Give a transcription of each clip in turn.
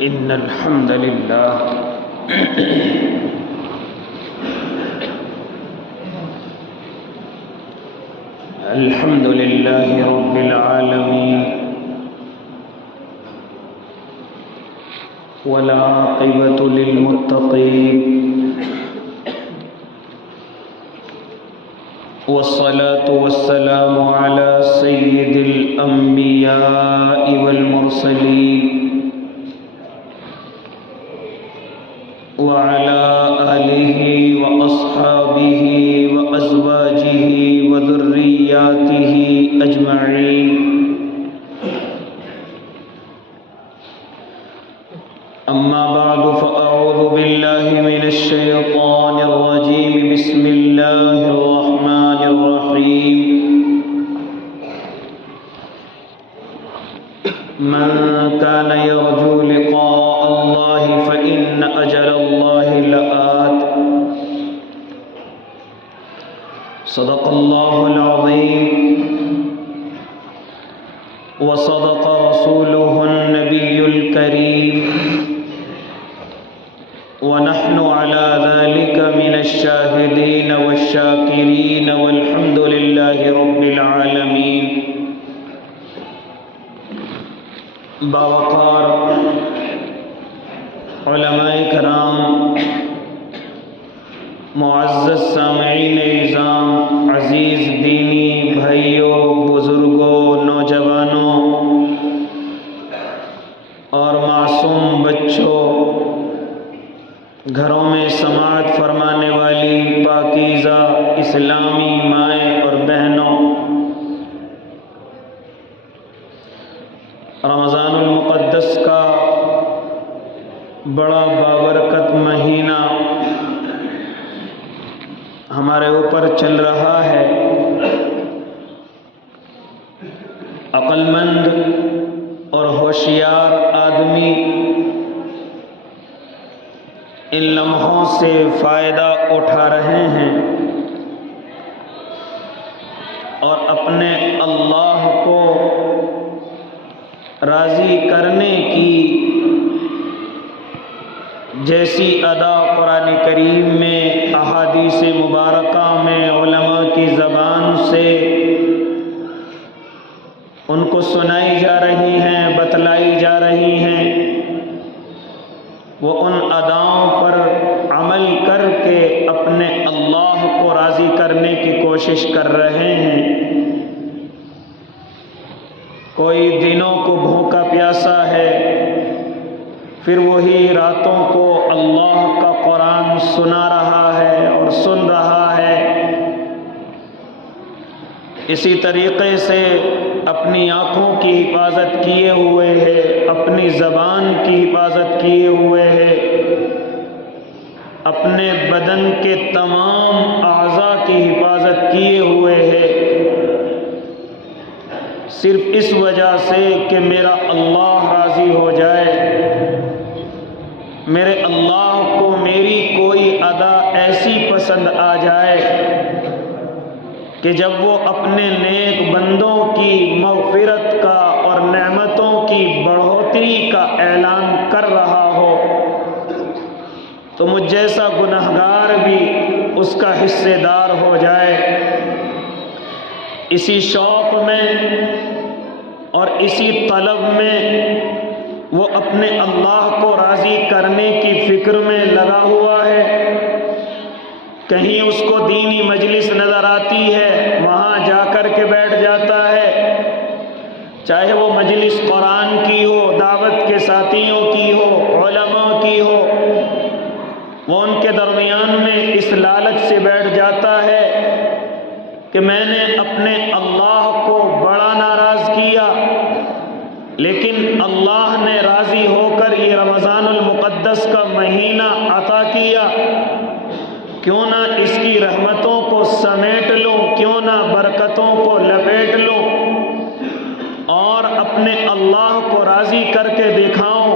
إن الحمد لله الحمد لله رب العالمين والعاقبة للمتقين والصلاة والسلام على سيد الأنبياء والمرسلين وعلى آله وأصحابه وأزواجه وذرياته أجمعين أما بعد فأعوذ بالله من الشيطان الرجيم بسم الله الرحمن الرحيم من كان يرجو لقاء الله فإن أجل الله لآت صدق الله العظيم وصدق رسوله النبي الكريم ونحن على ذلك من الشاهدين والشاكرين والحمد لله رب العالمين باوقار علماء کرام، معزز سامعین اعظام، عزیز دینی بھائیوں، بزرگوں، نوجوانوں اور معصوم بچوں، گھروں میں سماعت فرمانے والی پاکیزہ اسلامی مائیں اور بہنوں، رمضان المقدس کا بڑا بابرکت مہینہ ہمارے اوپر چل رہا ہے۔ عقل مند اور ہوشیار آدمی ان لمحوں سے فائدہ اٹھا رہے ہیں اور اپنے اللہ کو راضی کرنے کی جیسی ادا قرآن کریم میں، احادیث مبارکہ میں، علماء کی زبان سے ان کو سنائی جا رہی ہیں، بتلائی جا رہی ہیں، وہ ان اداؤں پر عمل کر کے اپنے اللہ کو راضی کرنے کی کوشش کر رہے ہیں۔ کوئی دنوں کو بھوکا پیاسا ہے، پھر وہی راتوں کو اللہ کا قرآن سنا رہا ہے اور سن رہا ہے۔ اسی طریقے سے اپنی آنکھوں کی حفاظت کیے ہوئے ہے، اپنی زبان کی حفاظت کیے ہوئے ہے، اپنے بدن کے تمام اعضاء کی حفاظت کیے ہوئے ہے، صرف اس وجہ سے کہ میرا اللہ راضی ہو جائے، میرے اللہ کو میری کوئی ادا ایسی پسند آ جائے کہ جب وہ اپنے نیک بندوں کی مغفرت کا اور نعمتوں کی بڑھوتری کا اعلان کر رہا ہو تو مجھ جیسا گنہگار بھی اس کا حصے دار ہو جائے۔ اسی شوق میں اور اسی طلب میں وہ اپنے اللہ کو راضی کرنے کی فکر میں لگا ہوا ہے۔ کہیں اس کو دینی مجلس نظر آتی ہے، وہاں جا کر کے بیٹھ جاتا ہے، چاہے وہ مجلس قرآن کی ہو، دعوت کے ساتھیوں کی ہو، علماء کی ہو، وہ ان کے درمیان میں اس لالچ سے بیٹھ جاتا ہے کہ میں نے اپنے اللہ کو بڑا ناراض کیا، لیکن اللہ نے راضی ہو کر یہ رمضان المقدس کا مہینہ عطا کیا، کیوں نہ اس کی رحمتوں کو سمیٹ لوں، کیوں نہ برکتوں کو لپیٹ لوں اور اپنے اللہ کو راضی کر کے دکھاؤں۔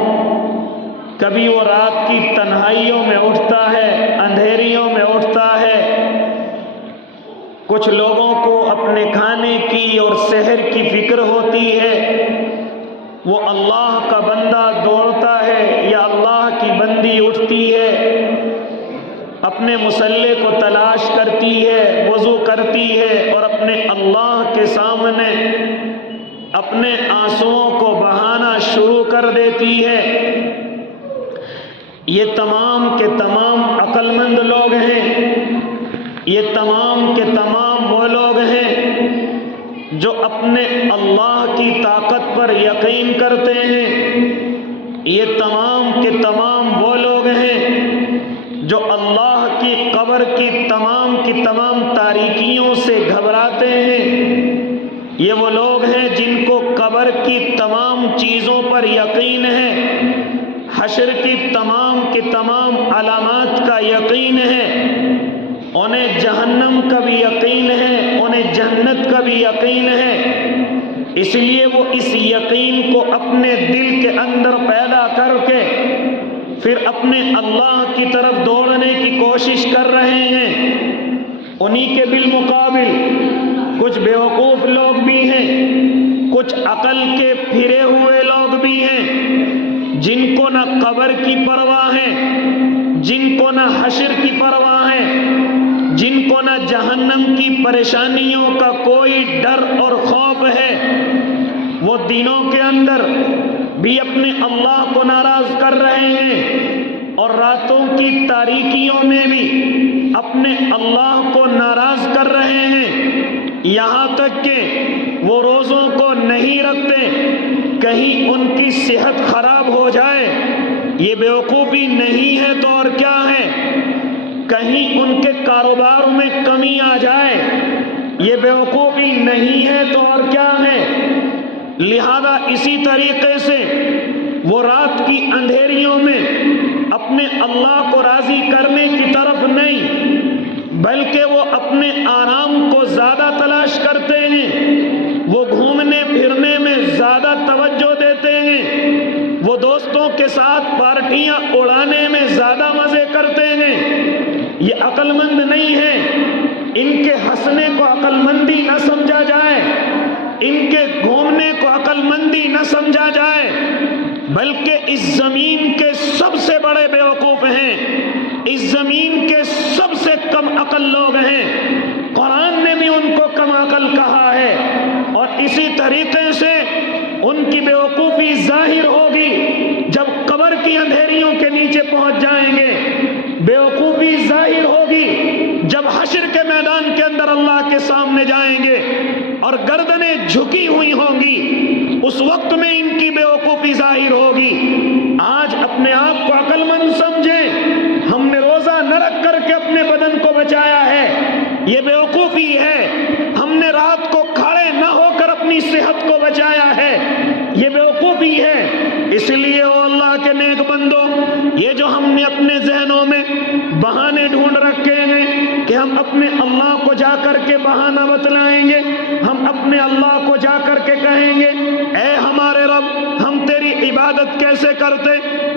کبھی وہ رات کی تنہائیوں میں اٹھتا ہے، اندھیریوں میں اٹھتا ہے، کچھ لوگوں کو اپنے کھانے کی اور سحر کی فکر ہوتی ہے، وہ اللہ کا بندہ دوڑتا ہے اٹھتی ہے، اپنے مصلی کو تلاش کرتی ہے، وضو کرتی ہے اور اپنے اللہ کے سامنے اپنے آنسوؤں کو بہانا شروع کر دیتی ہے۔ یہ تمام کے تمام عقل مند لوگ ہیں، یہ تمام کے تمام وہ لوگ ہیں جو اپنے اللہ کی طاقت پر یقین کرتے ہیں، یہ تمام کے تمام وہ لوگ ہیں جو اللہ کی قبر کی تمام تاریکیوں سے گھبراتے ہیں، یہ وہ لوگ ہیں جن کو قبر کی تمام چیزوں پر یقین ہے، حشر کی تمام علامات کا یقین ہے، انہیں جہنم کا بھی یقین ہے، انہیں جنت کا بھی یقین ہے۔ اس لیے وہ اس یقین کو اپنے دل کے اندر پیدا کر کے پھر اپنے اللہ کی طرف دوڑنے کی کوشش کر رہے ہیں۔ انہی کے بالمقابل کچھ بیوقوف لوگ بھی ہیں، کچھ عقل کے پھرے ہوئے لوگ بھی ہیں، جن کو نہ قبر کی پرواہ ہے، جن کو نہ حشر کی پرواہ ہے، جن کو نہ جہنم کی پریشانیوں کا کوئی ڈر اور خوف ہے۔ وہ دنوں کے اندر بھی اپنے اللہ کو ناراض کر رہے ہیں اور راتوں کی تاریکیوں میں بھی اپنے اللہ کو ناراض کر رہے ہیں، یہاں تک کہ وہ روزوں کو نہیں رکھتے، کہیں ان کی صحت خراب ہو جائے۔ یہ بیوقوفی نہیں ہے تو اور کیا ہے؟ کہیں ان کے کاروبار میں کمی آ جائے، یہ بیوقوفی نہیں ہے تو اور کیا ہے؟ لہذا اسی طریقے سے وہ رات کی اندھیریوں میں اپنے اللہ کو راضی کرنے کی طرف نہیں، بلکہ وہ اپنے آرام کو زیادہ تلاش کرتے ہیں، وہ گھومنے پھرنے میں زیادہ توجہ دیتے ہیں، وہ دوستوں کے ساتھ پارٹیاں اڑانے میں زیادہ مزے کرتے ہیں۔ یہ عقل مند نہیں ہے، ان کے ہنسنے کو عقل مندی نہ سمجھا جائے، ان کے گھومنے کو عقل مندی نہ سمجھا جائے، بلکہ اس زمین کے سب سے بڑے بیوقوف ہیں، اس زمین کے سب سے کم عقل لوگ ہیں۔ قرآن نے بھی ان کو کم عقل کہا ہے، اور اسی طریقے سے ان کی بیوقوفی ظاہر ہوگی جب قبر کی اندھیریوں کے نیچے پہنچ جائیں گے، بیوقوفی ظاہر ہوگی جب حشر کے میدان کے اندر اللہ کے سامنے جائیں گے اور گردنیں جھکی ہوئی ہوں گی، اس وقت میں ان کی بیوقوفی ظاہر ہوگی۔ آج اپنے آپ کو عقل مند سمجھیں، ہم نے روزہ نہ رکھ کر کے اپنے بدن کو بچایا ہے، یہ بیوقوفی ہے۔ ہم نے رات کو کھڑے نہ ہو کر اپنی صحت کو بچایا ہے، یہ بیوقوفی ہے۔ اس لیے او اللہ کے نیک بندو، یہ جو ہم نے اپنے ذہنوں میں بہانے ڈھونڈ رکھے ہیں کہ ہم اپنے اللہ کو جا کر کے بہانہ بتلائیں گے، ہم اپنے اللہ کو جا کر کے کہیں گے اے ہمارے رب ہم تیری عبادت کیسے کرتے،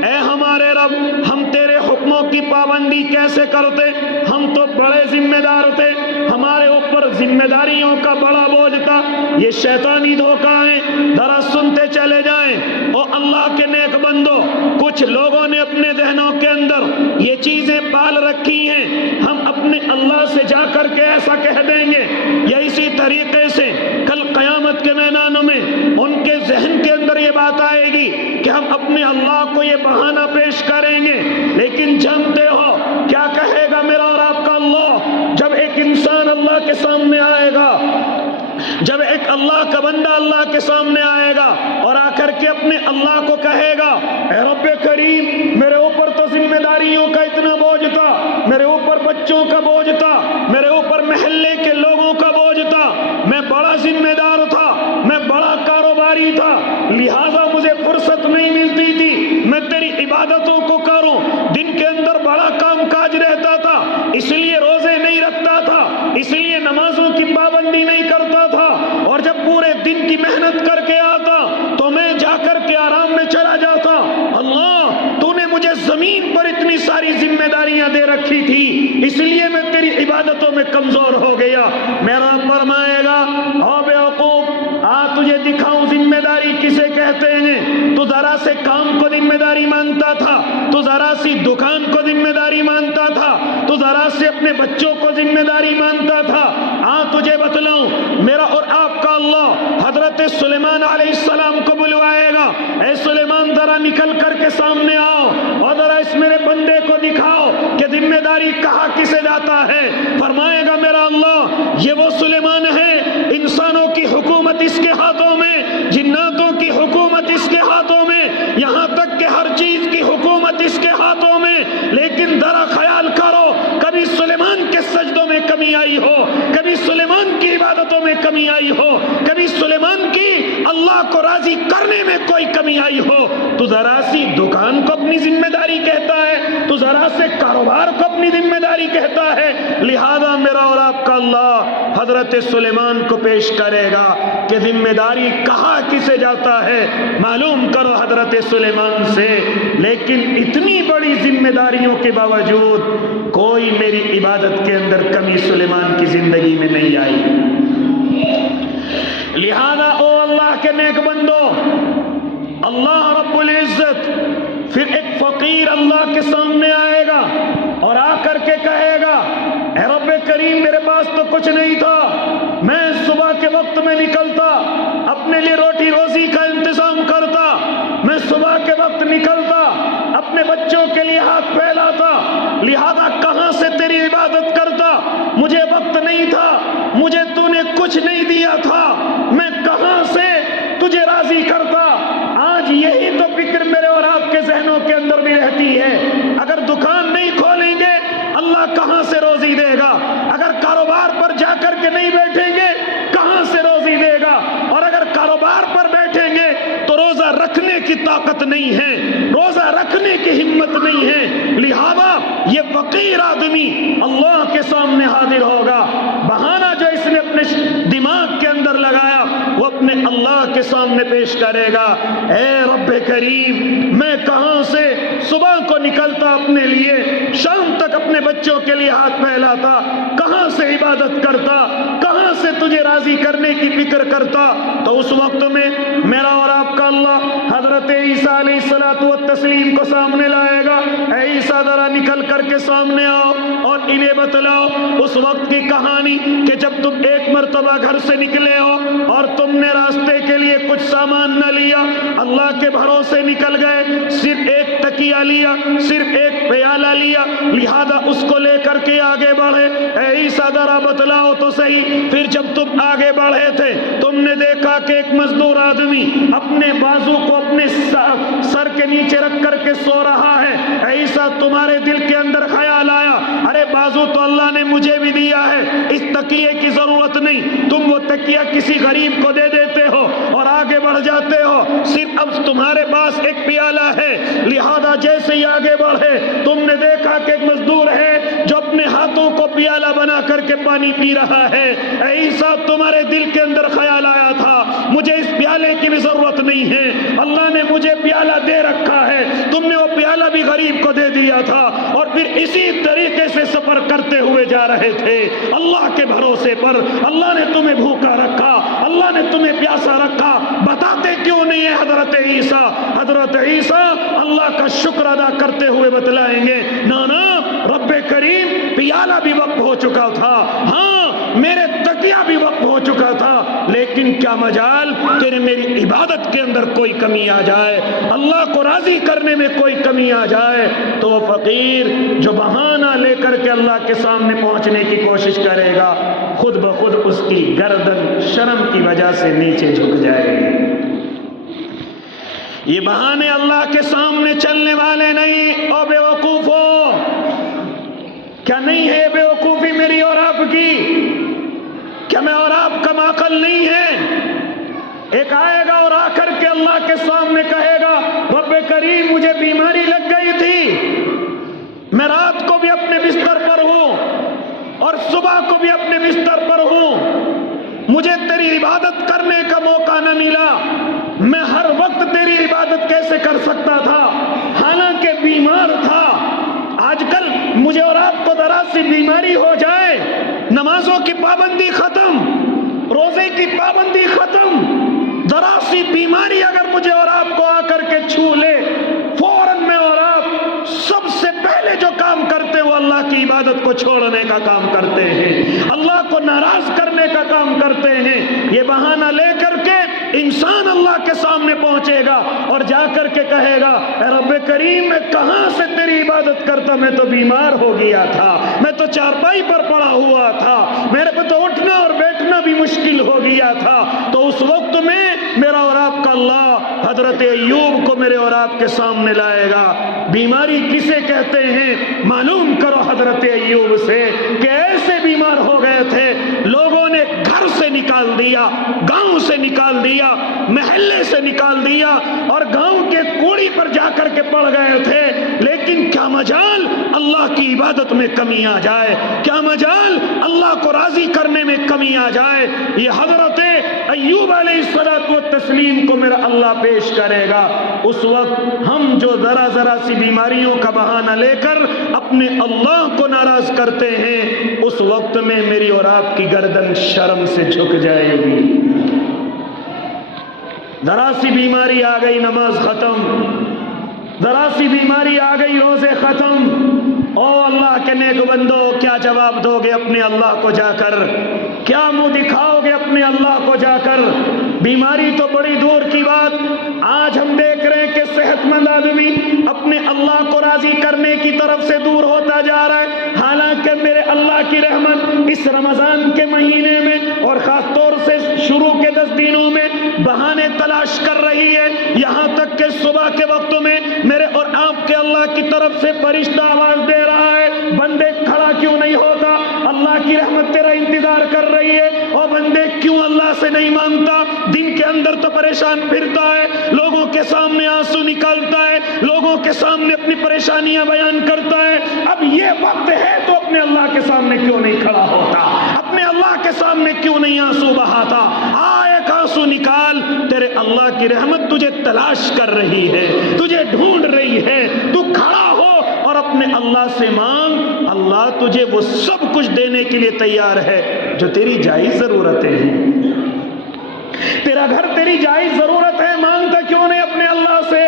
اے ہمارے رب ہم تیرے حکموں کی پابندی کیسے کرتے، ہم تو بڑے ذمہ دار تھے، ہمارے اوپر ذمہ داریوں کا بڑا بوجھ تھا، یہ شیطانی دھوکہ ہے، ذرا سنتے چلے جائیں۔ او اللہ کے نیک بندو، کچھ لوگوں نے اپنے ذہنوں کے اندر یہ چیزیں پال رکھی ہیں، ہم اپنے اللہ سے جا کر کے ایسا کہہ دیں گے، یا اسی طریقے سے کل قیامت کے میدانوں میں ان کے ذہن کے اندر یہ بات آئے گی کہ ہم اپنے اللہ کو یہ بہانہ پیش کریں گے۔ لیکن جانتے ہو کیا کہے گا میرا اور آپ کا اللہ؟ جب ایک انسان اللہ کے سامنے آئے گا، جب ایک اللہ کا بندہ اللہ کے سامنے آئے گا اور آ کر کے اپنے اللہ کو کہے گا اے رب کریم میرے اوپر تو ذمہ داریوں کا اتنا بوجھ تھا، میرے اوپر بچوں کا بوجھ تھا، میرے اوپر محلے کے لوگوں کا بوجھ تھا، میں بڑا ذمہ دار تھا، میں بڑا کاروباری تھا، لہٰذا مجھے فرصت نہیں ملتی تھی میں تیری عبادتوں کو کروں، دن کے اندر بڑا کام کاج رہتا تھا، اس لیے روزے نہیں رکھتا تھا، اس لیے نمازوں کی پابندی نہیں کرتا تھا، اور جب پورے دن کی محنت کر کے آتا تو میں جا کر کے آرام میں چلا جاتا۔ اللہ تو نے مجھے زمین پر اتنی ساری ذمہ داریاں دے رکھی تھی، اس لیے میں تیری عبادتوں میں کمزور ہو گیا۔ میرا فرمائے گا او بیوقوف، تجھے دکھاؤں ذمہ داری کسے کہتے ہیں؟ تو ذرا سے کام کو ذمہ داری مانتا تھا، تو تو ذرا سی دکان کو ذمہ داری مانتا تھا، تو ذرا سے اپنے بچوں کو ذمہ داری مانتا تھا۔ تجھے بتلاؤں، میرا اور آپ کا اللہ حضرت سلیمان علیہ السلام کو بلوائے گا، اے سلیمان ذرا نکل کر کے سامنے آؤ اور ذرا اس میرے بندے کو دکھاؤ کہ ذمہ داری کہاں کسے جاتا ہے۔ فرمائے گا میرا اللہ یہ وہ سلیمان ہے، انسانوں کی حکومت اس کے ہاتھوں میں، جناتوں کی حکومت اس کے ہاتھوں میں، یہاں تک کہ ہر چیز کی حکومت اس کے ہاتھوں میں۔ لیکن ذرا خیال کرو، کبھی سلیمان کے سجدوں میں کمی آئی ہو، کبھی سلیمان کی عبادتوں میں کمی آئی ہو، کبھی سلیمان کی اللہ کو راضی کرنے میں کوئی کمی آئی ہو، تو ذرا سی دکان کو اپنی ذمہ داری کہتا ہے، تو ذرا سے کاروبار کو اپنی ذمہ داری کہتا ہے۔ لہذا میرا اور آپ کا اللہ حضرت سلیمان کو پیش کرے گا کہ ذمہ داری کہاں کسے جاتا ہے، معلوم کرو حضرت سلیمان سے۔ لیکن اتنی بڑی ذمہ داریوں کے باوجود کوئی میری عبادت کے اندر کمی سلیمان کی زندگی میں نہیں آئی۔ لہذا او اللہ کے نیک بندو، اللہ رب العزت پھر ایک فقیر اللہ کے سامنے آئے گا اور آ کر کے کہے گا اے رب کریم میرے پاس تو کچھ نہیں تھا، میں صبح کے وقت میں نکلتا اپنے لیے روٹی روزی کا انتظام کرتا، میں صبح کے وقت نکلتا اپنے بچوں کے لیے ہاتھ پھیلاتا، لہذا کہاں سے تیری عبادت کرتا، مجھے وقت نہیں تھا، مجھے تو نے کچھ نہیں دیا تھا، میں کہاں سے تجھے راضی کرتا۔ آج یہی تو فکر میرے اور آپ کے ذہنوں کے اندر بھی رہتی ہے، اگر دکان نہیں کھولیں گے اللہ کہاں سے روزی دے گا، اگر کاروبار پر جا کر کے نہیں بیٹھیں گے کہاں سے روزی دے گا، اور اگر کاروبار پر بیٹھیں گے تو روزہ رکھنے کی طاقت نہیں ہے، روزہ رکھنے کی ہمت نہیں ہے۔ لہذا یہ فقیر آدمی اللہ کے سامنے حاضر ہوگا، بہانہ جو اس نے اپنے دماغ کے اندر لگایا وہ اپنے اللہ کے سامنے پیش کرے گا۔ اے رب کریم میں کہاں سے صبح کو نکلتا اپنے لیے، شام تک اپنے بچوں کے لیے ہاتھ پھیلاتا، کہاں سے عبادت کرتا، کہاں سے تجھے راضی کرنے کی فکر کرتا۔ تو اس وقت میں میرا اور آپ کا اللہ حضرت عیسیٰ علیہ الصلوۃ والتسلیم کو سامنے لائے گا، اے عیسیٰ ذرا نکل کر کے سامنے آؤ اور انہیں بتلاؤ اس وقت کی کہانی کہ جب تم ایک مرتبہ گھر سے نکلے ہو اور تم نے راستے کے لیے کچھ سامان نہ لیا، اللہ کے بھروسے نکل گئے، صرف ایک تکیہ لیا، صرف ایک پیالہ لیا، لہذا اس کو لے کر کے آگے بڑھے۔ اے عیسیٰ ذرا بتلاؤ تو صحیح، پھر جب تم آگے بڑھے تھے تم نے دیکھا کہ ایک مزدور آدمی اپنے بازو کو اپنے سر کے نیچے رکھ کر کے سو رہا ہے۔ اے عیسیٰ تمہارے دل کے اندر خیال آیا ارے بازو تو اللہ نے مجھے بھی دیا ہے، اس تکیے کی ضرورت نہیں، تم وہ تکیہ کسی غریب کو دے دیتے ہو اور آگے بڑھ جاتے ہو، صرف اب تمہارے پاس ایک پیالہ ہے، لہذا جیسے ہی آگے بڑھے تم نے دیکھا کہ ایک مزدور ہے جو اپنے ہاتھوں کو پیالہ بنا کر کے پانی پی رہا ہے۔ اے عیسیٰ تمہارے دل کے اندر خیال آیا تھا مجھے اس پیالے کی بھی ضرورت نہیں ہے، اللہ نے مجھے پیالہ دے رکھا ہے، تم نے وہ پیالہ بھی غریب کو دے دیا تھا، اور پھر اسی طریقے سے سفر کرتے ہوئے جا رہے تھے اللہ کے بھروسے پر۔ اللہ نے تمہیں بھوکا رکھا، اللہ نے تمہیں پیاسا رکھا، بتاتے کیوں نہیں ہے حضرت عیسیٰ؟ حضرت عیسیٰ اللہ کا شکر ادا کرتے ہوئے بتلائیں گے نانا رب کریم پیالہ بھی وقف ہو چکا تھا، ہاں میرے تکیہ بھی وقف ہو چکا تھا، لیکن کیا مجال تیرے میری عبادت کے اندر کوئی کمی آ جائے، اللہ کو راضی کرنے میں کوئی کمی آ جائے تو وہ فقیر جو بہانہ لے کر کے اللہ کے سامنے پہنچنے کی کوشش کرے گا خود بخود اس کی گردن شرم کی وجہ سے نیچے جھک جائے گی۔ یہ بہانے اللہ کے سامنے چلنے والے نہیں۔ او بے وقوفو، کیا نہیں ہے بے وقوفی میری اور آپ کی؟ کیا میں اور آپ کا عقل نہیں ہے؟ ایک آئے گا اور آ کر کے اللہ کے سامنے کہے گا رب کریم مجھے بیماری لگ گئی تھی، میں رات کو بھی اپنے بستر پر ہوں اور صبح کو بھی اپنے بستر پر ہوں، مجھے تیری عبادت کرنے کا موقع نہ ملا، میں ہر وقت تیری عبادت کیسے کر سکتا تھا حالانکہ بیمار تھا۔ آج کل مجھے اور آپ کو ذرا سی بیماری ہو جائے، نمازوں کی پابندی ختم، روزے کی پابندی ختم، ذرا سی بیماری اگر مجھے اور آپ کو آ کر کے چھو لے، فوراً میں اور آپ عبادت کو چھوڑنے کا کام کرتے ہیں، اللہ کو ناراض کرنے کا کام کرتے ہیں۔ یہ بہانہ لے کر کے انسان اللہ کے سامنے پہنچے گا اور جا کر کے کہے گا اے رب کریم میں کہاں سے تیری عبادت کرتا، میں تو بیمار ہو گیا تھا، میں تو چارپائی پر پڑا ہوا تھا، میرے پہ تو اٹھنا اور بیٹھنا بھی مشکل ہو گیا تھا۔ تو اس وقت میں میرا اور آپ کا اللہ حضرت ایوب کو میرے اور آپ کے سامنے لائے گا۔ بیماری کسے کہتے ہیں معلوم کرو حضرت ایوب سے کہ ایسے بیمار ہو گئے تھے، لوگوں نے گھر سے نکال دیا، گاؤں سے نکال دیا، محلے سے نکال دیا اور گاؤں کے کوڑی پر جا کر کے پڑ گئے تھے، لیکن کیا مجال اللہ کی عبادت میں کمی آ جائے، کیا مجال اللہ کو راضی کرنے میں کمی آ جائے۔ یہ حضرت ایوب علیہ الصلوۃ والتسلیم کو میرا اللہ پیش کرے گا۔ اس وقت ہم جو ذرا ذرا سی بیماریوں کا بہانہ لے کر اپنے اللہ کو ناراض کرتے ہیں، اس وقت میں میری اور آپ کی گردن شرم سے جھک جائے گی۔ ذرا سی بیماری آ گئی نماز ختم، ذرا سی بیماری آ گئی روزے ختم، او اللہ کے نیک بندو کیا جواب دو گے اپنے اللہ کو جا کر، کیا منہ دکھاؤ گے اپنے اللہ کو جا کر؟ بیماری تو بڑی دور کی بات، آج ہم دیکھ رہے ہیں کہ صحت مند آدمی اپنے اللہ کو راضی کرنے کی طرف سے دور ہوتا جا رہا ہے، حالانکہ میرے اللہ کی رحمت اس رمضان کے مہینے میں اور خاص طور سے شروع کے 10 دنوں میں بہانے تلاش کر رہی ہے، یہاں تک کہ صبح کے وقتوں میں میرے اور آپ کے اللہ کی طرف سے فرشتہ آواز دے رہا ہے بندے کھڑا کیوں نہیں ہوتا، اللہ کی رحمت تیرا انتظار کر رہی ہے، اور بندے کیوں اللہ سے نہیں مانگتا، دن کے اندر تو پریشان پھرتا ہے، لوگوں کے سامنے آنسو نکالتا ہے، لوگوں کے سامنے اپنی پریشانیاں بیان کرتا ہے، اب یہ وقت ہے تو اپنے اللہ کے سامنے کیوں نہیں کھڑا ہوتا، اپنے اللہ کے سامنے کیوں نہیں آنسو بہاتا؟ ایک آنسو نکال، تیرے اللہ کی رحمت تجھے تلاش کر رہی ہے، تجھے ڈھونڈ رہی ہے، تو کھڑا ہو اور اپنے اللہ سے مانگ، اللہ تجھے وہ سب کچھ دینے کے لیے تیار ہے جو تیری جائز ضرورتیں ہیں۔ تیرا گھر تیری جائز ضرورت ہے، مانگتا کیوں نہیں اپنے اللہ سے؟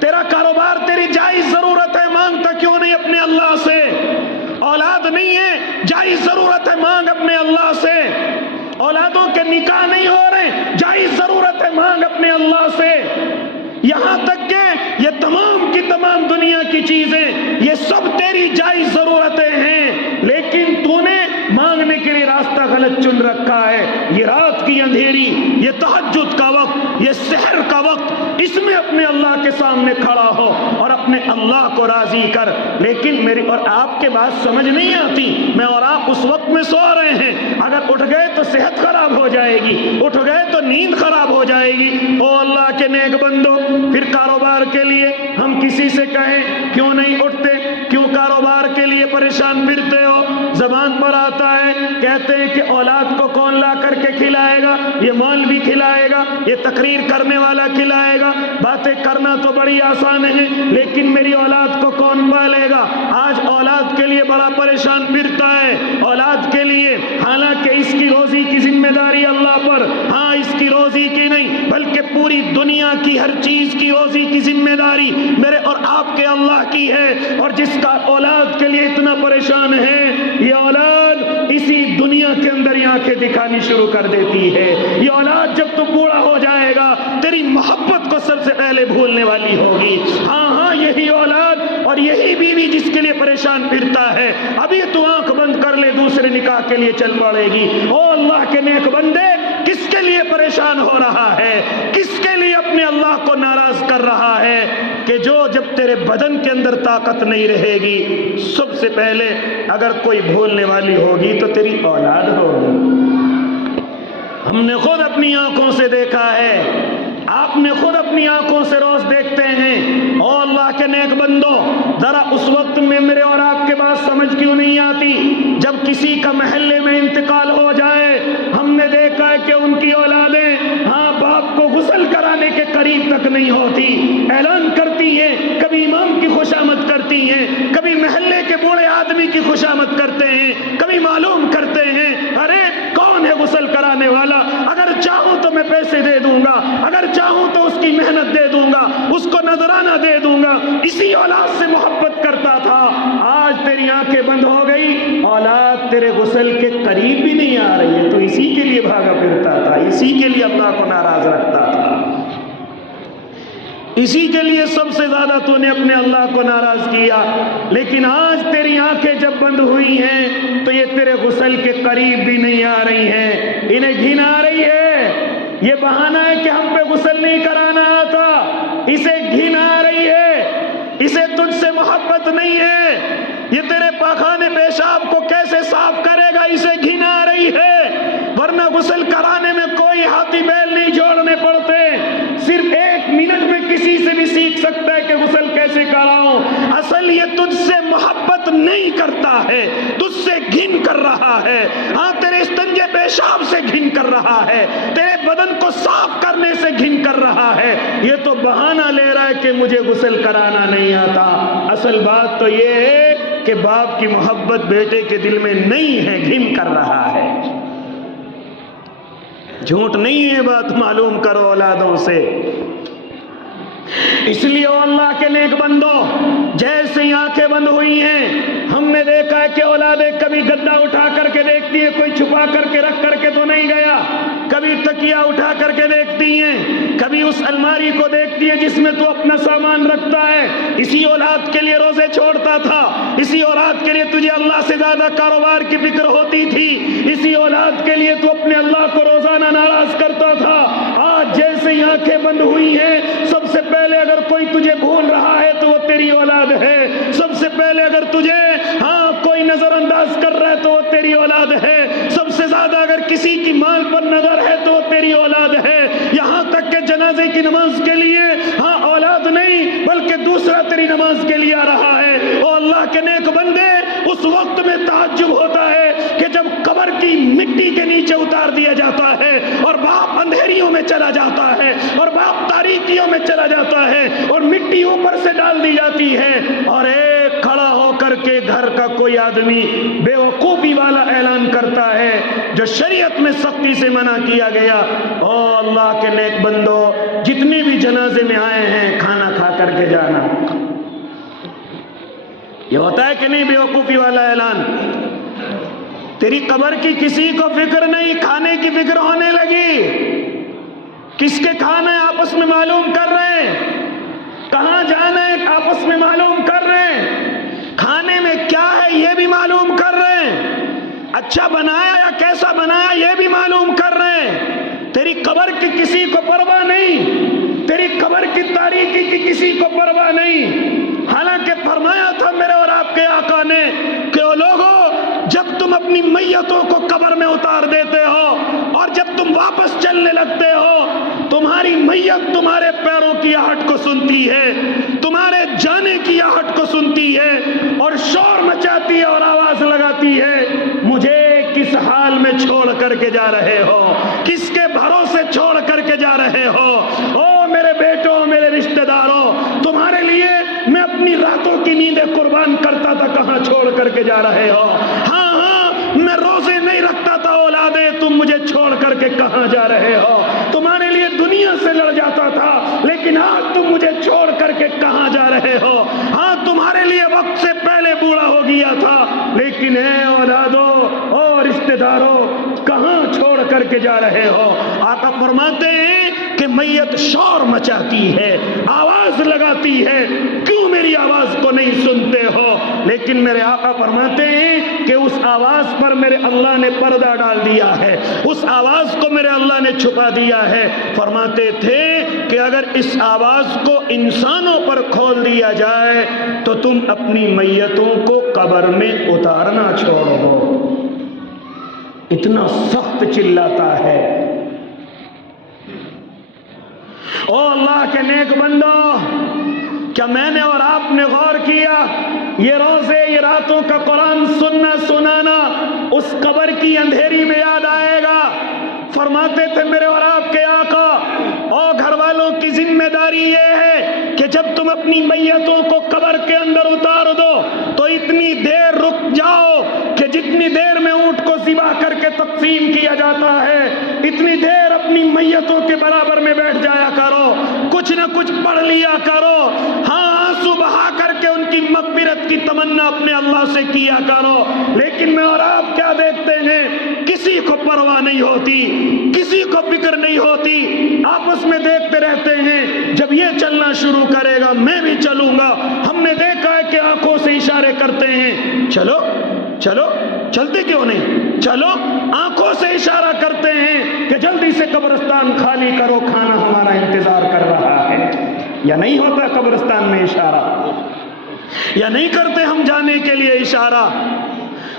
تیرا کاروبار تیری جائز ضرورت ہے، مانگتا کیوں نہیں اپنے اللہ سے؟ اولاد نہیں ہے، جائز ضرورت ہے، مانگ اپنے اللہ سے۔ اولادوں کے نکاح نہیں ہو رہے، جائز ضرورت ہے، مانگ اپنے اللہ سے۔ یہاں تک کہ یہ تمام کی تمام دنیا کی چیزیں یہ سب تیری جائز ضرورتیں ہیں، لیکن تو نے مانگنے کے لیے راستہ غلط چن رکھا ہے۔ یہ رات کی اندھیری، یہ تہجد کا وقت، یہ سحر کا وقت، اس میں اپنے اللہ کے سامنے کھڑا ہو اور اپنے اللہ کو راضی کر۔ لیکن میری اور آپ کے بات سمجھ نہیں آتی، میں اور آپ اس وقت میں سو رہے ہیں، اگر اٹھ گئے تو صحت خراب ہو جائے گی، اٹھ گئے تو نیند خراب ہو جائے گی۔ او اللہ کے نیک بندو، پھر کاروبار کے لیے ہم کسی سے کہیں کیوں نہیں اٹھتے، کیوں کاروبار کے لیے پریشان پھرتے ہو؟ زبان پر آتا ہے، کہتے ہیں کہ اولاد کو کون لا کر کے کھلائے گا، یہ مولوی کھلائے گا، یہ تقریر کرنے والا کھلائے گا۔ باتیں کرنا تو بڑی آسان ہے، لیکن میری اولاد کو کون پالے گا؟ آج اولاد کے لیے بڑا پریشان پھرتا ہے، اولاد کے لیے، حالانکہ اس کی روزی کی ذمہ داری اللہ پر، ہاں اس کی روزی کی نہیں بلکہ پوری دنیا کی ہر چیز کی روزی کی ذمہ داری میرے اور آپ کے اللہ کی ہے۔ اور جس کا اولاد کے لیے اتنا پریشان ہے، یہ اولاد اسی دنیا کے اندر آنکھیں دکھانی شروع کر دیتی ہے۔ یہ اولاد جب تو بوڑھا ہو جائے گا تیری محبت کو سب سے پہلے بھولنے والی ہوگی۔ ہاں یہی اولاد اور یہی بیوی جس کے لیے پریشان پھرتا ہے، ابھی تو آنکھ بند کر لے دوسرے نکاح کے لیے چل پڑے گی۔ او اللہ کے نیک بندے، کس کے لیے پریشان ہو رہا ہے، کس کے لیے اپنے اللہ کو ناراض کر رہا ہے کہ جو جب تیرے بدن کے اندر طاقت نہیں رہے گی، سب سے پہلے اگر کوئی بھولنے والی ہوگی تو تیری اولاد ہوگی۔ ہم نے خود اپنی آنکھوں سے دیکھا ہے، آپ نے خود اپنی آنکھوں سے روز دیکھتے ہیں۔ او اللہ کے نیک بندو، ذرا اس وقت میں میرے اور آپ کے بات سمجھ کیوں نہیں آتی جب کسی کا محلے میں انتقال ہو جائے؟ ہم نے دیکھا ہے کہ ان کی اولادیں باپ کو غسل کرانے کے قریب تک نہیں ہوتی، اعلان کرتی ہیں، کبھی امام کی خوشامد کرتی ہیں، کبھی محلے کے بوڑھے آدمی کی خوشامد کرتے ہیں، کبھی معلوم کرتے ہیں ارے کون ہے غسل کرانے والا، اگر چاہوں تو میں پیسے پیسے دے دوں گا، اگر چاہوں تو اس کی محنت دے دوں گا، اس کو نذرانہ دے دوں گا، اسی اولاد سے محبت کرتا تھا۔ آج تیری آنکھیں بند ہو گئی، اولاد تیرے غسل کے قریب بھی نہیں آ رہی ہے، تو اسی کے لیے بھاگا پھرتا تھا، اسی کے لیے اللہ کو ناراض رکھتا تھا، اسی کے لیے سب سے زیادہ تو نے اپنے اللہ کو ناراض کیا۔ لیکن آج تیری آنکھیں جب بند ہوئی ہیں تو یہ تیرے غسل کے قریب بھی نہیں آ رہی ہیں، انہیں گھن آ رہی ہے، یہ بہانہ ہے کہ ہم پہ غسل نہیں کرانا آتا، اسے گھن آ رہی ہے، اسے تجھ سے محبت نہیں ہے، یہ تیرے پاخانے پیشاب کو کیسے صاف کرے گا، اسے گھن آ رہی ہے۔ ورنہ غسل کرانے میں کوئی ہاتھی بیل نہیں جوڑنے پڑتے، صرف 1 منٹ میں کسی سے بھی سیکھ سکتا ہے کہ غسل کیسے کراؤں۔ اصل یہ تجھ سے محبت نہیں کرتا ہے، تجھ سے گھن کر رہا ہے، ہاں تیرے استنجے پیشاب سے گھن کر رہا ہے، تیرے بدن کو صاف کرنے سے گھن کر رہا ہے، یہ تو بہانہ لے رہا ہے کہ مجھے غسل کرانا نہیں آتا۔ اصل بات تو یہ ہے کہ باپ کی محبت بیٹے کے دل میں نہیں ہے، گھن کر رہا ہے۔ جھوٹ نہیں ہے، بات معلوم کرو اولادوں سے۔ اس لیے اللہ کے نیک بندو، جیسے ہی آنکھیں بند ہوئی ہیں، ہم نے دیکھا ہے کہ اولادیں کبھی گدا اٹھا کر کے دیکھتی ہیں، کوئی چھپا کر کے رکھ کر کے تو نہیں گیا، کبھی تکیہ اٹھا کر کے دیکھتی ہیں، کبھی اس الماری کو دیکھتی ہے جس میں تو اپنا سامان رکھتا ہے۔ اسی اولاد کے لیے روزے چھوڑتا تھا، اسی اولاد کے لیے تجھے اللہ سے زیادہ کاروبار کی فکر ہوتی تھی، اسی اولاد کے لیے تو اپنے اللہ کو روزانہ ناراض کرتا تھا۔ آج جیسے ہی آنکھیں بند ہوئی ہیں، سب سے پہلے اگر کوئی تجھے بھول رہا ہے تو وہ تیری اولاد ہے، سب سے پہلے اگر تجھے کوئی نظر انداز کر رہا ہے تو وہ تیری اولاد ہے، سب سے زیادہ اگر کسی کی مال پر نظر ہے تو وہ تیری اولاد ہے، یہاں تک کہ جنازے کی نماز کے لیے اولاد نہیں بلکہ دوسرا تیری نماز کے لیے آ رہا ہے۔ او اللہ کے نیک بندے، اس وقت میں تعجب ہوتا ہے کہ جب قبر کی مٹی کے نیچے اتار دیا جاتا ہے اور باپ اندھیریوں میں چلا جاتا ہے اور باپ تاریکیوں میں چلا جاتا ہے اور مٹی اوپر سے ڈال دی جاتی ہے، اور ایک کھڑا ہو کر کے گھر کا کوئی آدمی بے وقوفی والا اعلان کرتا ہے جو شریعت میں سختی سے منع کیا گیا۔ او اللہ کے نیک بندو، جتنے بھی جنازے میں آئے ہیں کھانا کھا کر کے جانا، یہ ہوتا ہے کہ نہیں بے وقوفی والا اعلان؟ تیری قبر کی کسی کو فکر نہیں، کھانے کی فکر ہونے لگی، کس کے کھانا ہے آپس میں معلوم کر رہے ہیں، کہاں جانا ہے آپس میں معلوم کر رہے ہیں، کھانے میں کیا ہے یہ بھی معلوم کر رہے ہیں، اچھا بنایا یا کیسا بنایا یہ بھی معلوم کر رہے ہیں۔ تیری قبر کی کسی کو پرواہ نہیں، تیری قبر کی تاریکی کی کسی کو پرواہ نہیں۔ حالانکہ فرمایا تھا میرے اور آپ کے آقا نے کہ او لوگو، جب تم اپنی میتوں کو قبر میں اتار دیتے ہو اور جب تم واپس چلنے لگتے ہو، تمہاری میت تمہارے پیروں کی آہٹ کو سنتی ہے، تمہارے جانے کی آہٹ کو سنتی ہے اور شور مچاتی ہے اور آواز لگاتی ہے، مجھے کس حال میں چھوڑ کر کے جا رہے ہو، کس کے بھروسے چھوڑ کر کے جا رہے ہو۔ او میرے بیٹوں، میرے رشتہ داروں، تمہارے لیے میں اپنی راتوں کی نیندیں قربان کرتا تھا، کہاں چھوڑ کر کے جا رہے ہو؟ ہاں میں روزے نہیں رکھتا تھا، اولادیں تم مجھے چھوڑ کر کے کہاں جا رہے ہو؟ تمہارے لیے دنیا سے لڑ جاتا تھا، لیکن آج تم مجھے چھوڑ کر کے کہاں جا رہے ہو؟ ہاں تمہارے لیے وقت سے پہلے بوڑھا ہو گیا تھا، لیکن اے اولادوں اور رشتہ داروں، کہاں چھوڑ کر کے جا رہے ہو؟ آقا فرماتے ہیں کہ میت شور مچاتی ہے، آواز لگاتی ہے، کیوں میری آواز کو نہیں سنتے ہو؟ لیکن میرے آقا فرماتے ہیں کہ اس آواز پر میرے اللہ نے پردہ ڈال دیا ہے، اس آواز کو میرے اللہ نے چھپا دیا ہے۔ فرماتے تھے کہ اگر اس آواز کو انسانوں پر کھول دیا جائے تو تم اپنی میتوں کو قبر میں اتارنا چھوڑو ہو۔ اتنا سخت چلاتا ہے۔ او اللہ کے نیک بندو، کیا میں نے اور آپ نے غور کیا؟ یہ روزے، یہ راتوں کا قرآن سننا سنانا اس قبر کی اندھیری میں یاد آئے گا۔ فرماتے تھے میرے اور آپ کے آقا، اور گھر والوں کی ذمہ داری یہ ہے کہ جب تم اپنی میتوں کو قبر کے اندر اتار دو تو اتنی دیر رک جاؤ کہ جتنی دیر میں اونٹ کو ذبح کر کے تقسیم کیا جاتا ہے، اتنی دیر اپنی میتوں کے برابر میں بیٹھ جایا کرو، کچھ نہ کچھ پڑھ لیا کرو، ہاں آنسو بہا کر کے ان کی مغفرت کی تمنا اپنے اللہ سے کیا کرو۔ لیکن میں اور آپ کیا دیکھتے ہیں، کسی کو پرواہ نہیں ہوتی، کسی کو فکر نہیں ہوتی، آپس میں دیکھتے رہتے ہیں، جب یہ چلنا شروع کرے گا میں بھی چلوں گا۔ ہم نے دیکھا ہے کہ آنکھوں سے اشارے کرتے ہیں، چلو چلو، چلتے کیوں نہیں؟ چلو، آنکھوں سے اشارہ کرتے ہیں کہ جلدی سے قبرستان خالی کرو، کھانا ہمارا انتظار کر رہا ہے۔ یا نہیں ہوتا قبرستان میں اشارہ؟ یا نہیں کرتے ہم جانے کے لیے اشارہ؟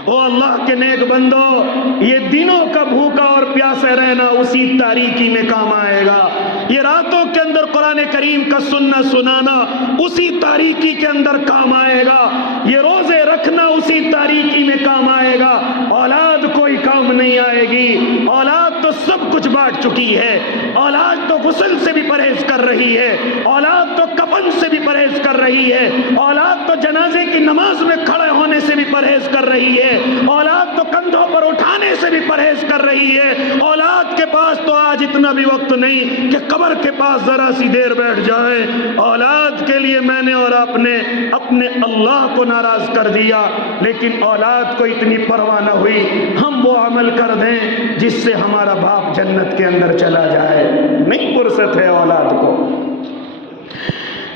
او اللہ کے نیک بندو، یہ دنوں کا بھوکا اور پیاسے رہنا اسی تاریکی میں کام آئے گا، یہ راتوں کے اندر قرآن کریم کا سننا سنانا اسی تاریکی کے اندر کام آئے گا، یہ روزے رکھنا اسی تاریکی میں کام آئے گا۔ اولاد کوئی کام نہیں آئے گی، اولاد تو سب کچھ بانٹ چکی ہے، اولاد تو غسل سے بھی پرہیز کر رہی ہے، اولاد تو کفن سے بھی پرہیز کر رہی ہے، اولاد تو جنازے کی نماز میں کھڑے ہونے سے بھی پرہیز کر رہی ہے، اولاد تو کندھوں پر اٹھانے سے بھی پرہیز کر رہی ہے۔ اولاد کے پاس تو آج اتنا بھی وقت نہیں کہ قبر کے پاس ذرا سی دیر بیٹھ جائیں۔ اولاد کے لیے میں نے اور آپ نے اپنے اللہ کو ناراض کر دیا، لیکن اولاد کو اتنی پرواہ نہ ہوئی ہم وہ عمل کر دیں جس سے ہمارا باپ جنت کے اندر چلا جائے، نہیں فرصت ہے اولاد کو۔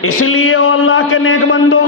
اس لیے او اللہ کے نیک بندو،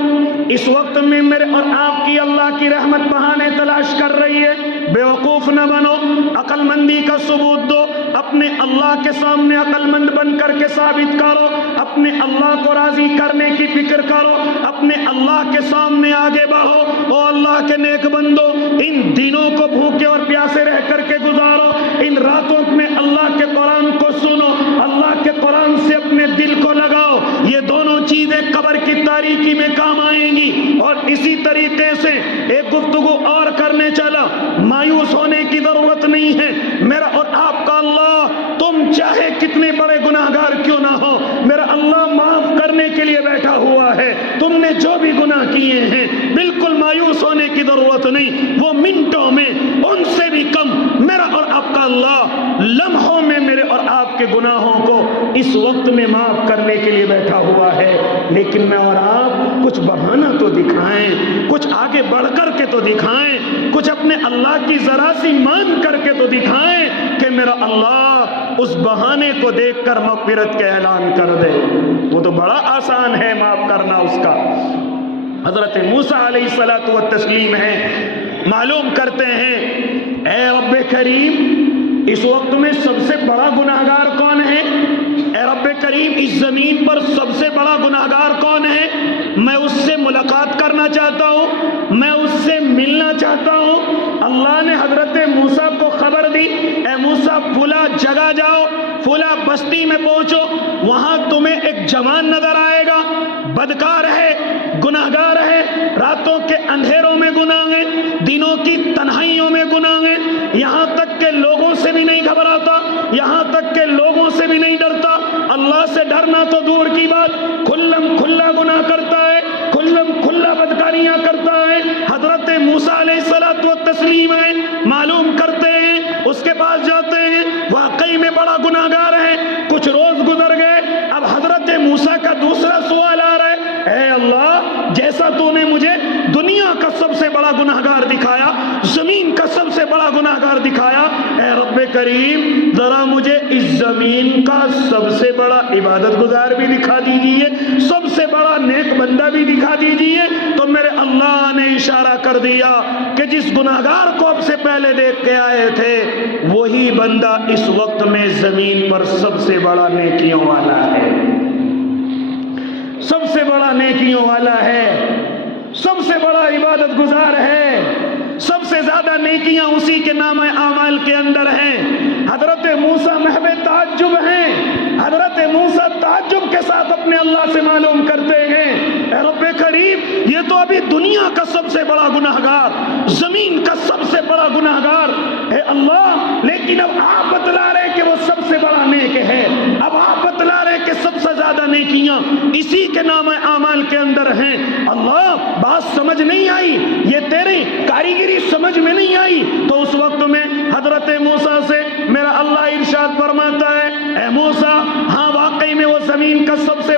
اس وقت میں میرے اور آپ کی اللہ کی رحمت بہانے تلاش کر رہی ہے، بے وقوف نہ بنو، عقل مندی کا ثبوت دو، اپنے اللہ کے سامنے عقل مند بن کر کے ثابت کرو، اپنے اللہ کو راضی کرنے کی فکر کرو، اپنے اللہ کے سامنے آگے بڑھو۔ او اللہ کے نیک بندو، ان دنوں کو بھوکے اور پیاسے رہ کر کے گزارو، ان راتوں میں اللہ کے قرآن کو سنو، اللہ کے قرآن سے اپنے دل کو لگاؤ، یہ دونوں چیزیں قبر کی تاریکی میں کام آئیں گی۔ اور اسی طریقے سے ایک گفتگو اور کرنے چلا، مایوس ہونے کی ضرورت نہیں ہے، میرا اور آپ کا اللہ تم چاہے کتنے بڑے گناہگار کیوں نہ ہو، میرا اللہ معاف کرنے کے لیے بیٹھا ہوا ہے۔ تم نے جو بھی گناہ کیے ہیں بالکل مایوس ہونے کی ضرورت نہیں، وہ منٹوں میں ان سے بھی کم میرا اور آپ کا اللہ لمحوں میں میرے اور آپ کے گناہوں کو اس وقت میں معاف کرنے کے لیے بیٹھا ہوا ہے۔ لیکن میں اور آپ کچھ بہانہ تو دکھائیں، کچھ آگے بڑھ کر کے تو دکھائیں، کچھ اپنے اللہ کی ذرا سی مان کر کے تو دکھائیں کہ میرا اللہ اس بہانے کو دیکھ کر مغفرت کا اعلان کر دے۔ وہ تو بڑا آسان ہے معاف کرنا اس کا۔ حضرت موسیٰ علیہ الصلوۃ والتسلیم ہے، معلوم کرتے ہیں اے رب کریم اس وقت میں سب سے بڑا گناہگار کون ہے؟ اے رب کریم اس زمین پر سب سے بڑا گناہگار کون ہے؟ میں اس سے ملاقات کرنا چاہتا ہوں، میں اس سے ملنا چاہتا ہوں۔ اللہ نے حضرت موسیٰ کو خبر دی، اے موسیٰ فلاں جگہ جاؤ، فلاں بستی میں پہنچو، وہاں تمہیں ایک جوان نظر آئے گا، بدکار ہے، گناہگار ہے، راتوں کے اندھیروں میں گناہ ہے، دنوں کی تنہائیوں میں گناہ ہے، یہاں تک کہ لوگوں سے بھی نہیں گھبراتا، یہاں تک کہ لوگوں سے بھی نہیں ڈرتا، اللہ سے ڈرنا تو دور کی بات، کھلم کھلا گناہ کرتا ہے، کھلم کھلا بدکاریاں کرتا ہے۔ حضرت موسیٰ علیہ الصلوۃ والتسلیم ہے، معلوم کرتے ہیں، اس کے پاس جاتے ہیں، واقعی میں بڑا گناہگار ہے۔ کچھ روز گزر گئے، اب حضرت موسیٰ کا دوسرا سوال آ رہا ہے، اے اللہ جیسا تو نے مجھے دنیا کا سب سے بڑا گناہگار دکھایا، زمین کا سب سے بڑا گناہگار دکھایا، اے رب کریم ذرا مجھے اس زمین کا سب سے بڑا عبادت گزار بھی دکھا دیجیے، سب سے بڑا نیک بندہ بھی دکھا دیجیے۔ تو میرے اللہ نے اشارہ کر دیا کہ جس گناہگار کو اب سے پہلے دیکھ کے آئے تھے وہی بندہ اس وقت میں زمین پر سب سے بڑا نیکیوں والا ہے، سب سے بڑا نیکیوں والا ہے، سب سے بڑا عبادت گزار ہے، سب سے زیادہ نیکیاں اسی کے نام اعمال کے اندر ہیں۔ حضرت موسیٰ محو تعجب ہیں، حضرت موسیٰ تعجب کے ساتھ اپنے اللہ سے معلوم کرتے ہیں، اے رب کریم یہ تو ابھی دنیا کا سب سے بڑا گناہگار، زمین کا سب سے بڑا گناہگار ہے اللہ، لیکن اب آپ بتلا رہے کہ وہ سب سے بڑا نیک ہے، اب آپ بتلا رہے کہ سب سے زیادہ نیکیاں اسی کے نام اعمال کے اندر ہیں۔ اللہ بات سمجھ نہیں آئی، یہ تیری کاریگری سمجھ میں نہیں آئی۔ تو اس وقت میں حضرت موسیٰ سے میرا اللہ ارشاد فرماتا ہے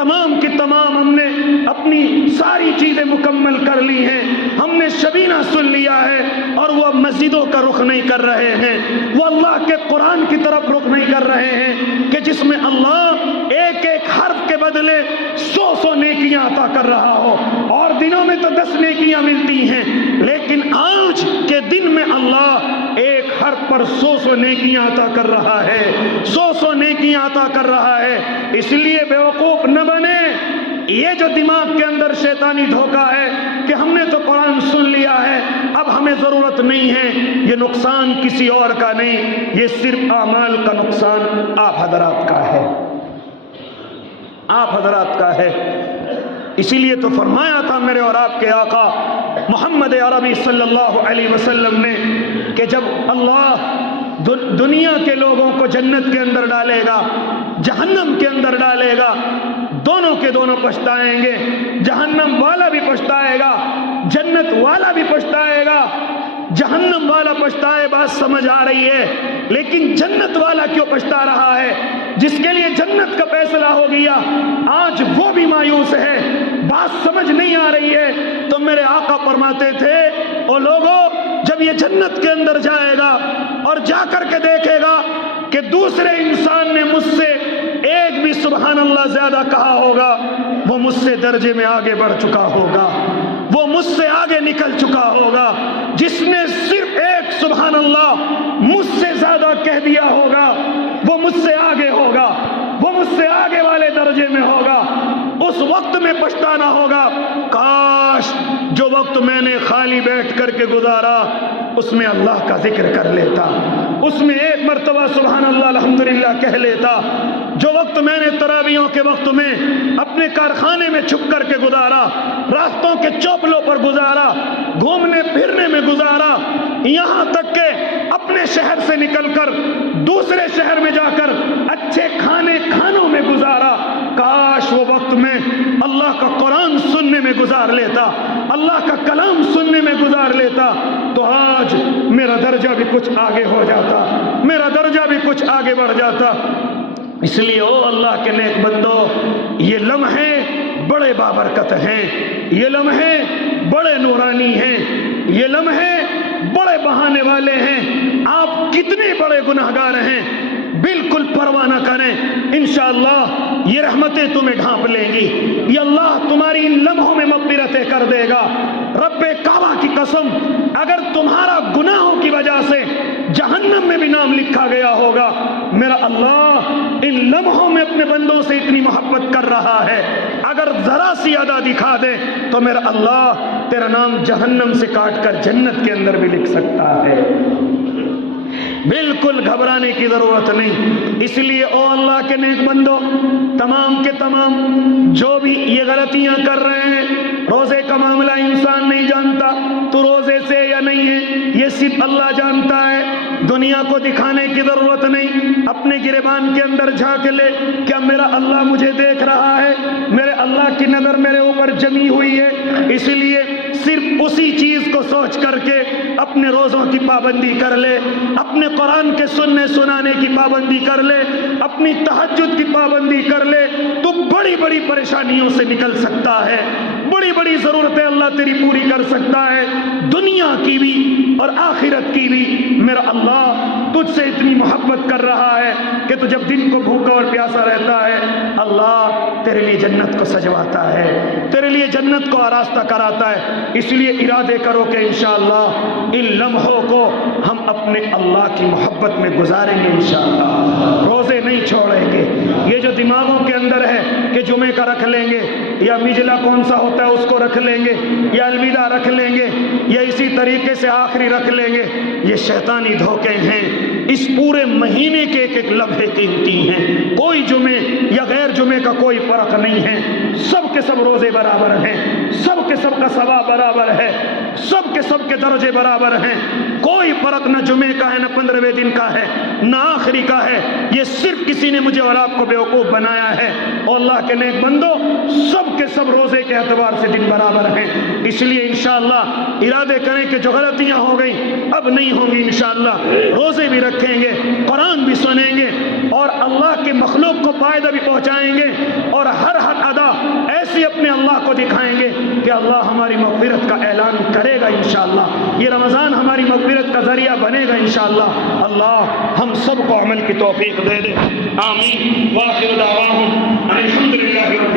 تمام کی تمام ہم نے اپنی ساری چیزیں مکمل کر لی ہیں، ہم نے شبینہ سن لیا ہے، اور وہ مسجدوں کا رخ نہیں کر رہے ہیں، وہ اللہ کے قرآن کی طرف رخ نہیں کر رہے ہیں کہ جس میں اللہ ایک ایک حرف کے بدلے 100 نیکیاں عطا کر رہا ہو، اور دنوں میں تو 10 نیکیاں ملتی ہیں، لیکن آج کے دن میں اللہ ایک حرف پر 100 نیکیاں عطا کر رہا ہے، 100 نیکیاں عطا کر رہا ہے۔ اس لیے بیوقوف نہ بنے۔ یہ جو دماغ کے اندر شیطانی دھوکہ ہے کہ ہم نے تو قرآن سن لیا ہے، اب ہمیں ضرورت نہیں ہے، یہ نقصان کسی اور کا نہیں، یہ صرف اعمال کا نقصان آپ حضرات کا ہے، آپ حضرات کا ہے۔ اسی لیے تو فرمایا تھا میرے اور آپ کے آقا محمد عربی صلی اللہ علیہ وسلم نے کہ جب اللہ دنیا کے لوگوں کو جنت کے اندر ڈالے گا، جہنم کے اندر ڈالے گا، دونوں کے دونوں پچھتائیں گے، جہنم والا بھی پچھتائے گا، جنت والا بھی پچھتائے گا۔ جہنم والا پچھتائے بات سمجھ آ رہی ہے، لیکن جنت والا کیوں پچھتا رہا ہے؟ جس کے لیے جنت کا فیصلہ ہو گیا آج وہ بھی مایوس ہے، بات سمجھ نہیں آ رہی ہے۔ تو میرے آقا فرماتے تھے او لوگو، جب یہ جنت کے اندر جائے گا اور جا کر کے دیکھے گا کہ دوسرے انسان نے مجھ سے ایک بھی سبحان اللہ زیادہ کہا ہوگا، وہ مجھ سے درجے میں آگے بڑھ چکا ہوگا، وہ مجھ سے آگے نکل چکا ہوگا۔ جس نے صرف ایک سبحان اللہ مجھ سے زیادہ کہہ دیا ہوگا وہ مجھ سے آگے ہوگا، وہ مجھ سے آگے والے درجے میں ہوگا۔ اس وقت میں پچھتانا ہوگا، کاش جو وقت میں نے خالی بیٹھ کر کے گزارا اس میں اللہ کا ذکر کر لیتا، اس میں ایک مرتبہ سبحان اللہ الحمدللہ کہہ لیتا۔ جو وقت میں نے تراویحوں کے وقت میں اپنے کارخانے میں چھپ کر کے گزارا، راستوں کے چوپلوں پر گزارا، گھومنے پھرنے میں گزارا، یہاں تک کہ اپنے شہر سے نکل کر دوسرے شہر میں جا کر اچھے کھانوں میں گزارا، کاش وہ وقت میں اللہ کا قرآن سننے میں گزار لیتا، اللہ کا کلام سننے میں گزار لیتا، تو آج میرا درجہ بھی کچھ آگے ہو جاتا، میرا درجہ بھی کچھ آگے بڑھ جاتا۔ اس لیے او اللہ کے نیک بندو، یہ لمحے بڑے بابرکت ہیں، یہ لمحے بڑے نورانی ہیں، یہ لمحے بڑے بہانے والے ہیں۔ آپ کتنے بڑے گناہگار ہیں، بالکل پرواہ نہ کریں، انشاءاللہ یہ رحمتیں تمہیں ڈھانپ لیں گی، یہ اللہ تمہاری ان لمحوں میں مغفرتیں کر دے گا۔ رب کعبہ کی قسم، اگر تمہارا گناہوں کی وجہ سے جہنم میں بھی نام لکھا گیا ہوگا، میرا اللہ ان لمحوں میں اپنے بندوں سے اتنی محبت کر رہا ہے، اگر ذرا سی ادا دکھا دے تو میرا اللہ تیرا نام جہنم سے کاٹ کر جنت کے اندر بھی لکھ سکتا ہے۔ بالکل گھبرانے کی ضرورت نہیں۔ اس لیے او اللہ کے نیک بندو، تمام کے تمام جو بھی یہ غلطیاں کر رہے ہیں، روزے کا معاملہ انسان نہیں جانتا تو روزے سے یا نہیں ہے، یہ صرف اللہ جانتا ہے۔ دنیا کو دکھانے کی ضرورت نہیں، اپنے گریبان کے اندر جھانک لے، کیا میرا اللہ مجھے دیکھ رہا ہے؟ میرے اللہ کی نظر میرے اوپر جمی ہوئی ہے۔ اس لیے صرف اسی چیز کو سوچ کر کے اپنے روزوں کی پابندی کر لے، اپنے قرآن کے سننے سنانے کی پابندی کر لے، اپنی تہجد کی پابندی کر لے، تو بڑی بڑی پریشانیوں سے نکل سکتا ہے، بڑی بڑی ضرورتیں اللہ تیری پوری کر سکتا ہے، دنیا کی بھی اور آخرت کی بھی۔ میرا اللہ تجھ سے اتنی محبت کر رہا ہے کہ تو جب دن کو بھوکا اور پیاسا رہتا ہے، اللہ تیرے لیے جنت کو سجواتا ہے، تیرے لیے جنت کو آراستہ کراتا ہے۔ اس لیے ارادے کرو کہ انشاءاللہ ان لمحوں کو ہم اپنے اللہ کی محبت میں گزاریں گے، انشاءاللہ روزے نہیں چھوڑیں گے۔ یہ جو دماغوں کے اندر ہے کہ جمعے کا رکھ لیں گے، یا مجلا کون سا ہوتا ہے اس کو رکھ لیں گے، یا الوداع رکھ لیں گے، یا اسی طریقے سے آخری رکھ لیں گے، یہ شیطانی دھوکے ہیں۔ اس پورے مہینے کے ایک ایک لمحے قیمتی ہیں، کوئی جمعے یا غیر جمعے کا کوئی فرق نہیں ہے، سب کے سب روزے برابر ہیں، سب کے سب کا ثواب برابر ہے، سب کے درجے برابر ہیں، کوئی فرق نہ جمعے کا ہے، نہ 15ویں دن کا ہے، نہ آخری کا ہے۔ یہ صرف کسی نے مجھے اور آپ کو بیوقوف بنایا ہے، اور اللہ کے نیک بندو سب کے سب روزے کے اعتبار سے دن برابر ہیں۔ اس لیے انشاءاللہ ارادے کریں کہ جو غلطیاں ہو گئیں اب نہیں ہوں گی، انشاءاللہ روزے بھی رکھیں گے، قرآن بھی سنیں گے، اور اللہ کے مخلوق کو فائدہ بھی پہنچائیں گے، اور ہر ادا اللہ ہماری مغفرت کا اعلان کرے گا انشاءاللہ. یہ رمضان ہماری مغفرت کا ذریعہ بنے گا انشاءاللہ. اللہ ہم سب کو عمل کی توفیق دے دے. آمین. وآخر دعواہم الحمدللہ.